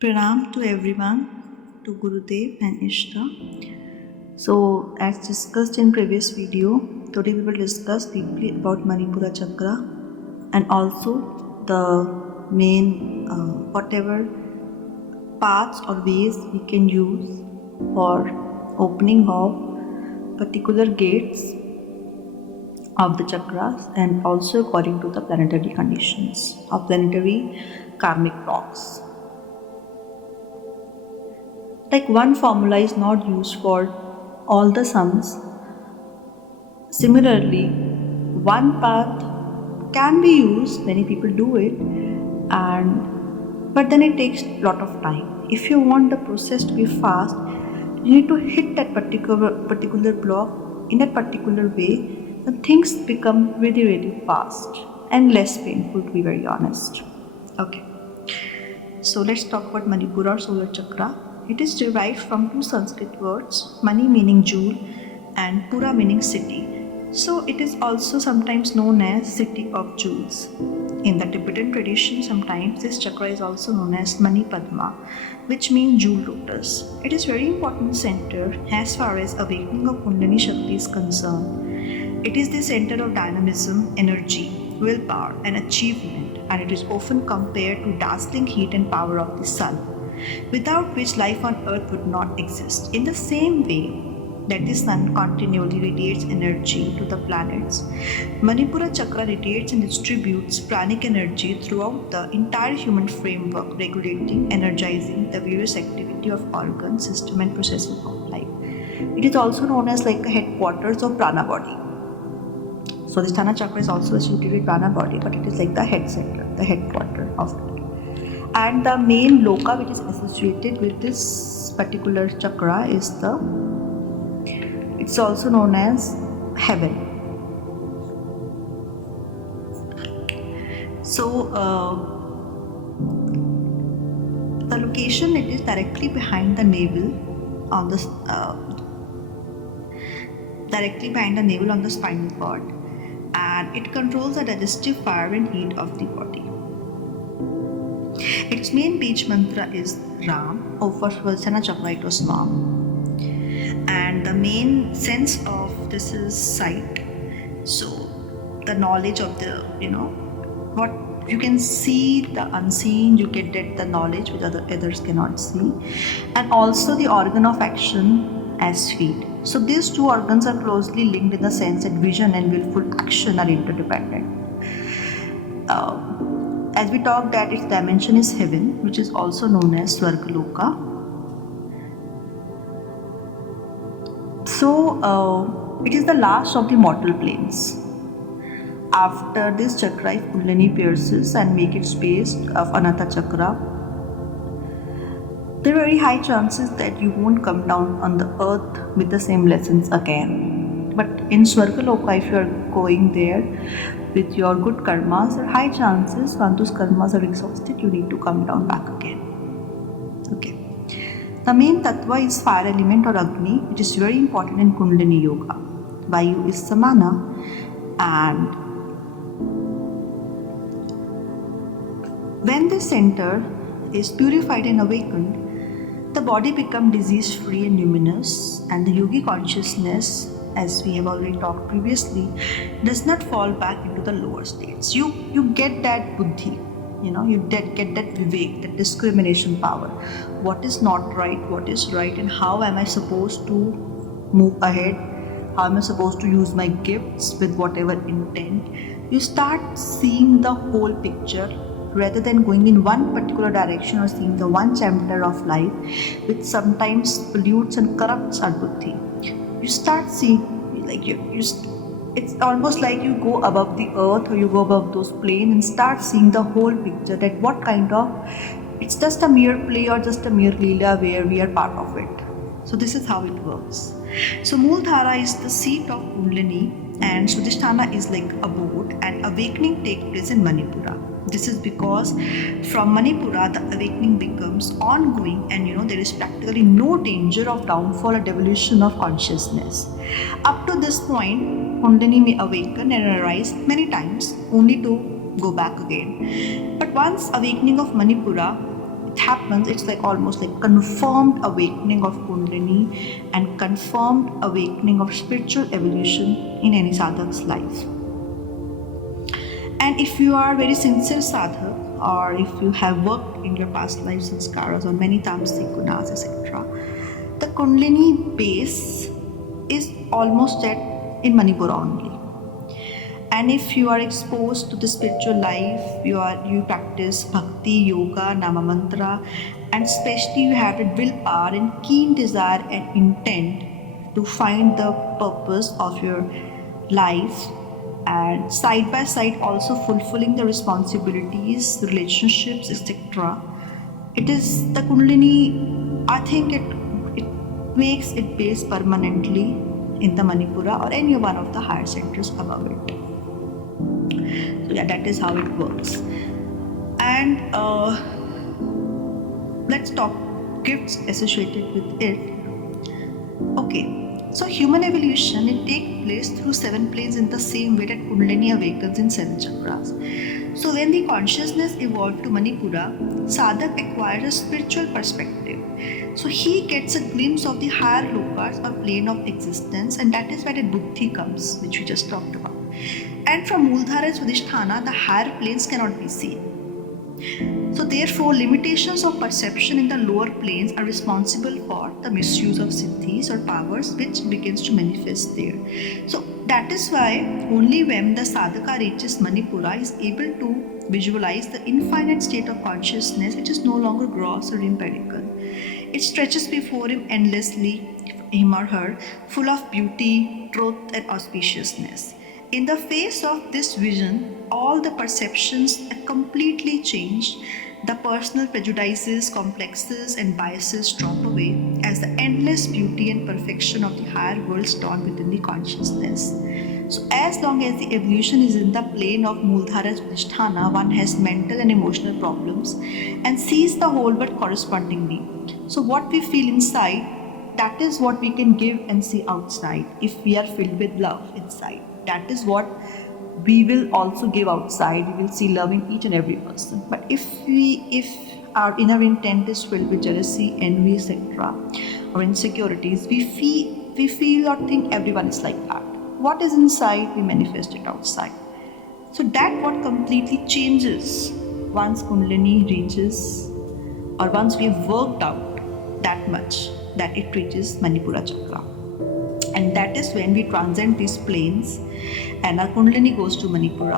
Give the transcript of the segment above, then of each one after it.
Pranam to everyone, to Gurudev and Ishta. So, as discussed in previous video, today we will discuss deeply about Manipura Chakra and also the main whatever paths or ways we can use for opening of particular gates of the chakras and also according to the planetary conditions of planetary karmic blocks. Like one formula is not used for all the sums. Similarly, one path can be used, many people do it, and but then it takes a lot of time. If you want the process to be fast, you need to hit that particular block in a particular way, and things become really fast and less painful, to be very honest. Okay. So let's talk about Manipura or solar chakra. It is derived from two Sanskrit words, Mani meaning jewel and Pura meaning city. So it is also sometimes known as city of jewels. In the Tibetan tradition, sometimes this chakra is also known as Mani Padma, which means jewel lotus. It is very important center as far as awakening of Kundalini Shakti is concerned. It is the center of dynamism, energy, willpower and achievement, and it is often compared to dazzling heat and power of the sun, without which life on earth would not exist. In the same way that the sun continually radiates energy to the planets, Manipura chakra radiates and distributes pranic energy throughout the entire human framework, regulating, energizing the various activity of organ, system and processes of life. It is also known as like a headquarters of prana body. So the Sthana chakra is also associated with prana body, but it is like the head center, the headquarter of it. And the main loka which is associated with this particular chakra is it's also known as heaven. So the location, it is directly behind the navel on the spinal cord, and it controls the digestive fire and heat of the body. Its main beach mantra is Ram, or for Sthana chakra it was Swam. And the main sense of this is sight. So the knowledge of the, what you can see, the unseen, you get the knowledge which others cannot see. And also the organ of action as feet. So these two organs are closely linked in the sense that vision and willful action are interdependent. As we talked that its dimension is heaven, which is also known as Swargaloka. So it is the last of the mortal planes. After this chakra, if Kundalini pierces and make its base of Anahata chakra, there are very high chances that you won't come down on the earth with the same lessons again. But in Swargaloka, if you are going there with your good karmas, there are high chances once those karmas are exhausted, you need to come down back again. Okay. The main tattva is fire element or Agni, which is very important in Kundalini Yoga. Vayu is Samana, and when this center is purified and awakened, the body becomes disease-free and luminous, and the yogi consciousness, as we have already talked previously, does not fall back into the lower states. You get that buddhi, you get that vivek, that discrimination power. What is not right, what is right, and how am I supposed to move ahead? How am I supposed to use my gifts with whatever intent? You start seeing the whole picture rather than going in one particular direction or seeing the one chapter of life, which sometimes pollutes and corrupts our buddhi. You start seeing, like it's almost like you go above the earth or you go above those planes and start seeing the whole picture, that what kind of, it's just a mere play or just a mere leela where we are part of it. So this is how it works. So Mooladhara is the seat of Kundalini, and Swadhisthana is like abode, and awakening takes place in Manipura. This is because from Manipura the awakening becomes ongoing, and there is practically no danger of downfall or devolution of consciousness. Up to this point, Kundalini may awaken and arise many times only to go back again. But once awakening of Manipura, it happens, it's like almost like confirmed awakening of Kundalini and confirmed awakening of spiritual evolution in any sadhak's life. And if you are very sincere sadhak, or if you have worked in your past life sanskaras on many tamasic gunas, etc., the Kundalini base is almost at in Manipura only. And if you are exposed to the spiritual life, you practice bhakti, yoga, nama mantra, and especially you have that willpower and keen desire and intent to find the purpose of your life, and side by side also fulfilling the responsibilities, relationships, etc. It is the Kundalini, I think it makes it base permanently in the Manipura or any one of the higher centers above it. So yeah, that is how it works. And let's talk gifts associated with it. Okay, so human evolution, it takes place through 7 planes in the same way that Kundalini awakens in 7 chakras. So when the consciousness evolved to Manipura, sadhak acquires a spiritual perspective. So he gets a glimpse of the higher lokas or plane of existence, and that is where the buddhi comes, which we just talked about. And from Mooladhara and Swadhisthana, the higher planes cannot be seen. So therefore, limitations of perception in the lower planes are responsible for the misuse of siddhis or powers which begins to manifest there. So that is why only when the sadhaka reaches Manipura is able to visualize the infinite state of consciousness which is no longer gross or empirical. It stretches before him endlessly, him or her, full of beauty, truth and auspiciousness. In the face of this vision, all the perceptions are completely changed. The personal prejudices, complexes, and biases drop away as the endless beauty and perfection of the higher worlds dawn within the consciousness. So, as long as the evolution is in the plane of Mooladhara Swadhisthana, one has mental and emotional problems and sees the whole world correspondingly. So, what we feel inside, that is what we can give and see outside if we are filled with love inside. That is what we will also give outside. We will see love in each and every person. But if our inner intent is filled with jealousy, envy, etc., or insecurities, we feel or think everyone is like that. What is inside, we manifest it outside. So that what completely changes once Kundalini reaches, or once we have worked out that much that it reaches Manipura Chakra. And that is when we transcend these planes and our Kundalini goes to Manipura.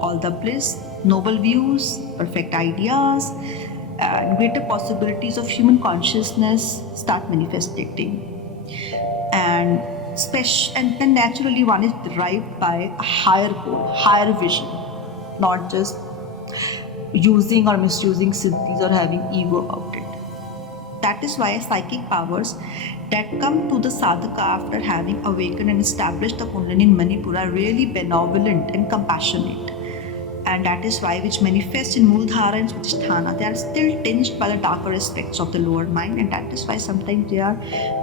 All the bliss, noble views, perfect ideas, and greater possibilities of human consciousness start manifesting. And then naturally one is derived by a higher goal, higher vision, not just using or misusing siddhis or having ego about it. That is why psychic powers that come to the sadhaka after having awakened and established the Kundalini in Manipura are really benevolent and compassionate. And that is why which manifest in Mooladhara and Swadhisthana, they are still tinged by the darker aspects of the lower mind, and that is why sometimes they are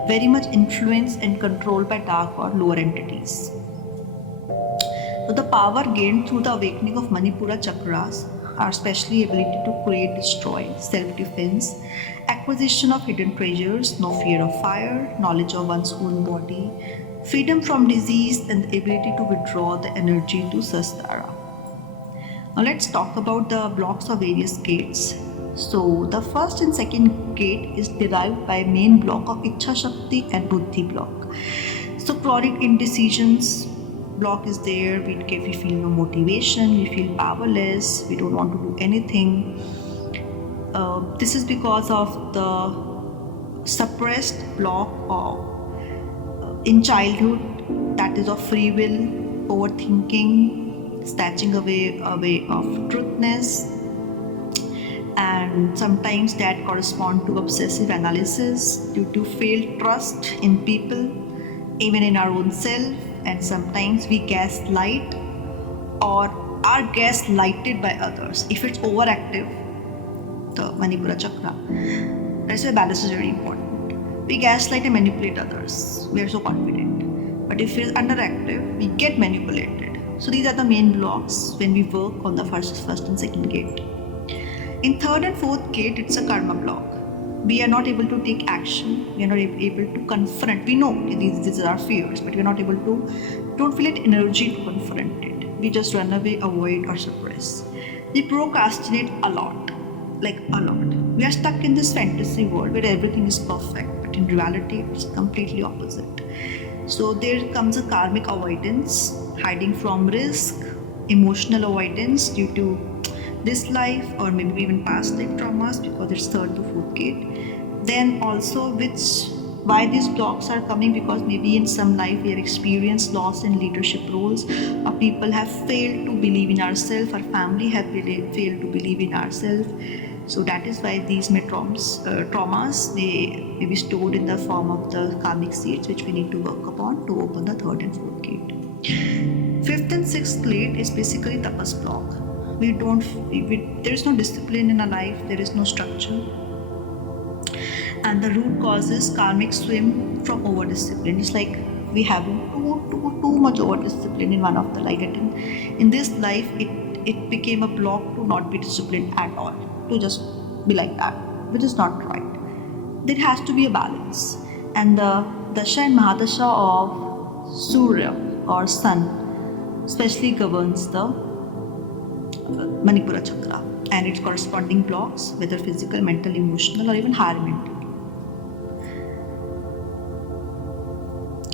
very much influenced and controlled by dark or lower entities. So the power gained through the awakening of Manipura chakras are especially ability to create, destroy, self-defense, acquisition of hidden treasures, no fear of fire, knowledge of one's own body, freedom from disease, and the ability to withdraw the energy to Sastara. Now let's talk about the blocks of various gates. So the first and second gate is derived by main block of Ichha Shakti and Buddhi block. So chronic indecisions block is there, we feel no motivation, we feel powerless, we don't want to do anything. This is because of the suppressed block of in childhood, that is of free will, overthinking, snatching away of truthness, and sometimes that correspond to obsessive analysis due to failed trust in people, even in our own self, and sometimes we gaslight or are gaslighted by others. If it's overactive, the Manipura chakra, that's why balance is very important. We gaslight and manipulate others. We are so confident. But if it's underactive, we get manipulated. So these are the main blocks when we work on the first and second gate. In third and fourth gate, it's a karma block. We are not able to take action. We are not able to confront. We know these are our fears, but we are not able to, don't feel it energy to confront it. We just run away, avoid, or suppress. We procrastinate a lot, like a lot. We are stuck in this fantasy world where everything is perfect, but in reality, it's completely opposite. So there comes a karmic avoidance, hiding from risk, emotional avoidance due to this life or maybe even past life traumas, because it's third to fourth gate. Then also why these blocks are coming, because maybe in some life we have experienced loss in leadership roles, or people have failed to believe in ourselves, our family have failed to believe in ourselves. So that is why these traumas, they may be stored in the form of the karmic seeds, which we need to work upon to open the third and fourth gate. Fifth and sixth gate is basically tapas block. There is no discipline in our life, there is no structure, and the root cause is karmic swim from over discipline. It's like we have too much over discipline in one of the life. In this life, it became a block to not be disciplined at all, to just be like that, which is not right. There has to be a balance, and the dasha and mahadasha of Surya or Sun especially governs the Manipura chakra and its corresponding blocks, whether physical, mental, emotional, or even higher mental.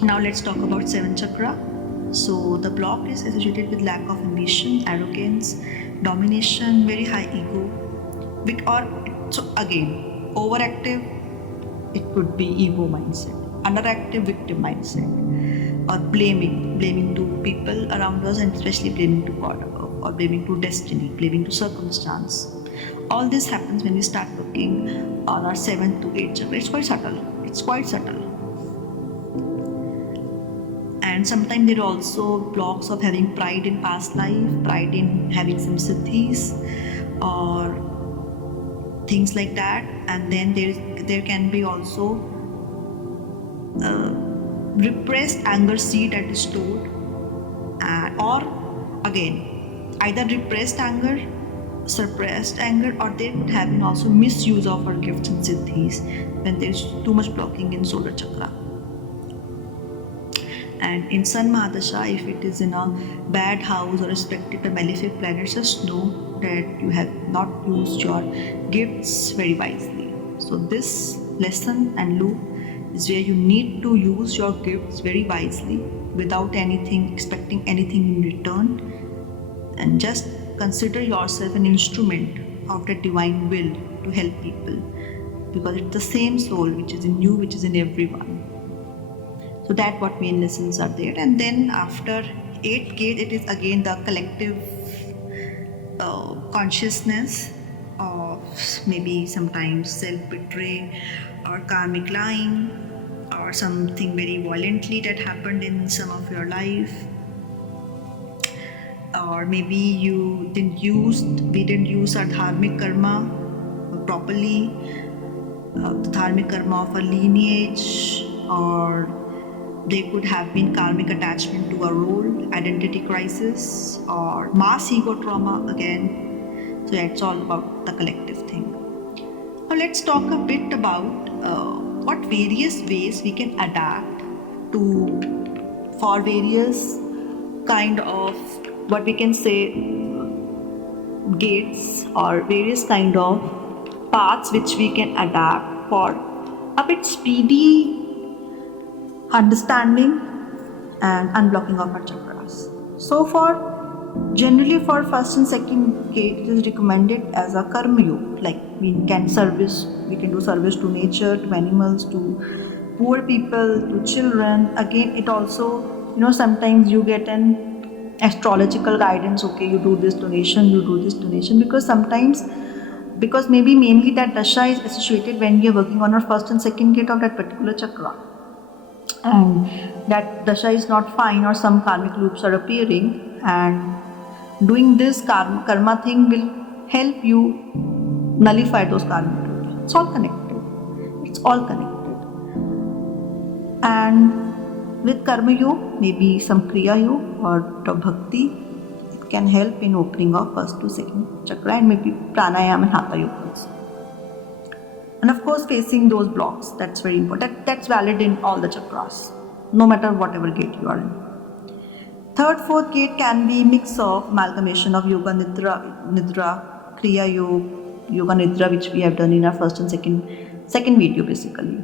Now let's talk about 7th chakra. So the block is associated with lack of ambition, arrogance, domination, very high ego. So again, overactive, it could be ego mindset. Underactive, victim mindset. Or blaming to people around us, and especially blaming to God, or blaming to destiny, blaming to circumstance. All this happens when we start working on our 7th to 8th chakra. It's quite subtle. And sometimes there are also blocks of having pride in past life, pride in having some siddhis, or things like that. And then there can be also repressed anger seed that is stored, or again either repressed anger, suppressed anger, or there could have been also misuse of our gifts and siddhis when there is too much blocking in solar chakra. And in Sun Mahadasha, if it is in a bad house or respected the malefic planets, just know that you have not used your gifts very wisely. So this lesson and loop is where you need to use your gifts very wisely without expecting anything in return, and just consider yourself an instrument of the divine will to help people, because it's the same soul which is in you, which is in everyone. So that what main lessons are there. And then after 8th gate, it is again the collective consciousness of maybe sometimes self-betray or karmic lying, or something very violently that happened in some of your life, or maybe we didn't use our dharmic karma properly, the dharmic karma of a lineage, or there could have been karmic attachment to a role, identity crisis, or mass ego trauma again. So it's all about the collective thing. Now let's talk a bit about what various ways we can adapt for various kind of, what we can say, gates, or various kind of paths which we can adapt for a bit speedy understanding and unblocking of our chakras. So generally for first and second gate, it is recommended as a karma yoga. Like we can do service to nature, to animals, to poor people, to children. Again, it also, sometimes you get an astrological guidance. Okay, you do this donation, because maybe mainly that dasha is associated when we are working on our first and second gate of that particular chakra, and that dasha is not fine, or some karmic loops are appearing, and doing this karma thing will help you nullify those karmic loops. It's all connected. And with karma yoga, maybe some kriya yoga or bhakti, can help in opening of first to second chakra, and maybe pranayama and hatha yoga also. And of course, facing those blocks, that's very important. That's valid in all the chakras, no matter whatever gate you are in. Third, fourth gate can be mix of amalgamation of yoga nidra, kriya yoga nidra, which we have done in our first and second video basically.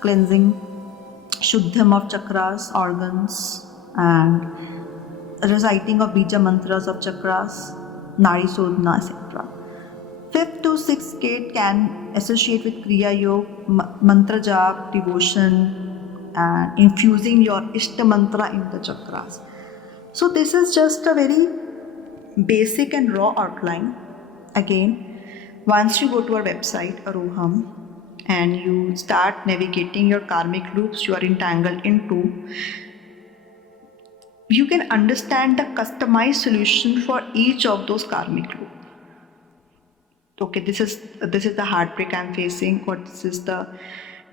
Cleansing, shuddham of chakras, organs, and reciting of bija mantras of chakras, nadi sodhana, etc. Fifth to sixth gate can associate with kriya yoga, mantra jap, devotion, and infusing your Ishta mantra in the chakras. So this is just a very basic and raw outline. Again, once you go to our website, Aroham, and you start navigating your karmic loops you are entangled into, you can understand the customized solution for each of those karmic loops. Okay, this is the heartbreak I'm facing, or this is the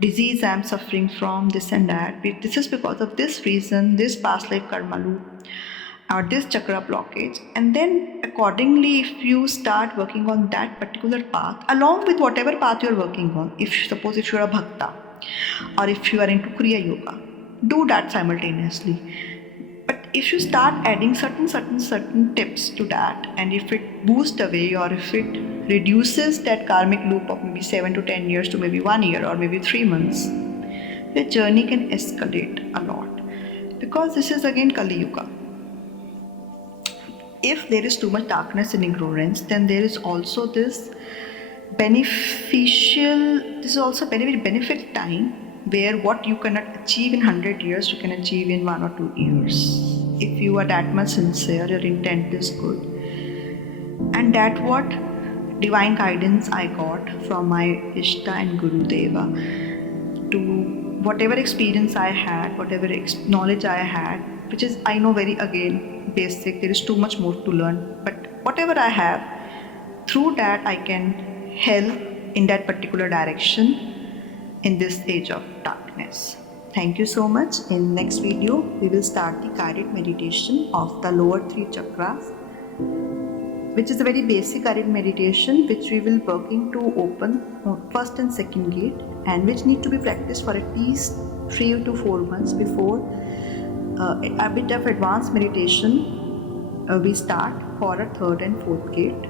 disease I'm suffering from, this and that. This is because of this reason, this past life karma loop, or this chakra blockage. And then accordingly, if you start working on that particular path, along with whatever path you're working on, suppose if you're a bhakta, or if you are into kriya yoga, do that simultaneously. But if you start adding certain tips to that, and if it boosts away, or if it reduces that karmic loop of maybe 7 to 10 years to maybe 1 year or maybe 3 months, your journey can escalate a lot. Because this is again Kali Yuga. If there is too much darkness and ignorance, then there is also this very benefit time, where what you cannot achieve in 100 years, you can achieve in 1 or 2 years. If you are that much sincere, your intent is good. And that what divine guidance I got from my Ishta and Guru Deva, to whatever experience I had, whatever knowledge I had, which is, I know, very again basic, there is too much more to learn, but whatever I have, through that I can help in that particular direction in this age of darkness. Thank you so much. In next video, we will start the guided meditation of the lower 3 chakras, which is a very basic guided meditation, which we will working to open first and second gate, and which need to be practiced for at least 3 to 4 months before a bit of advanced meditation we start for a third and fourth gate.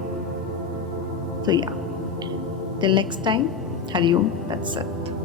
So yeah, till next time, Hari Om, that's it.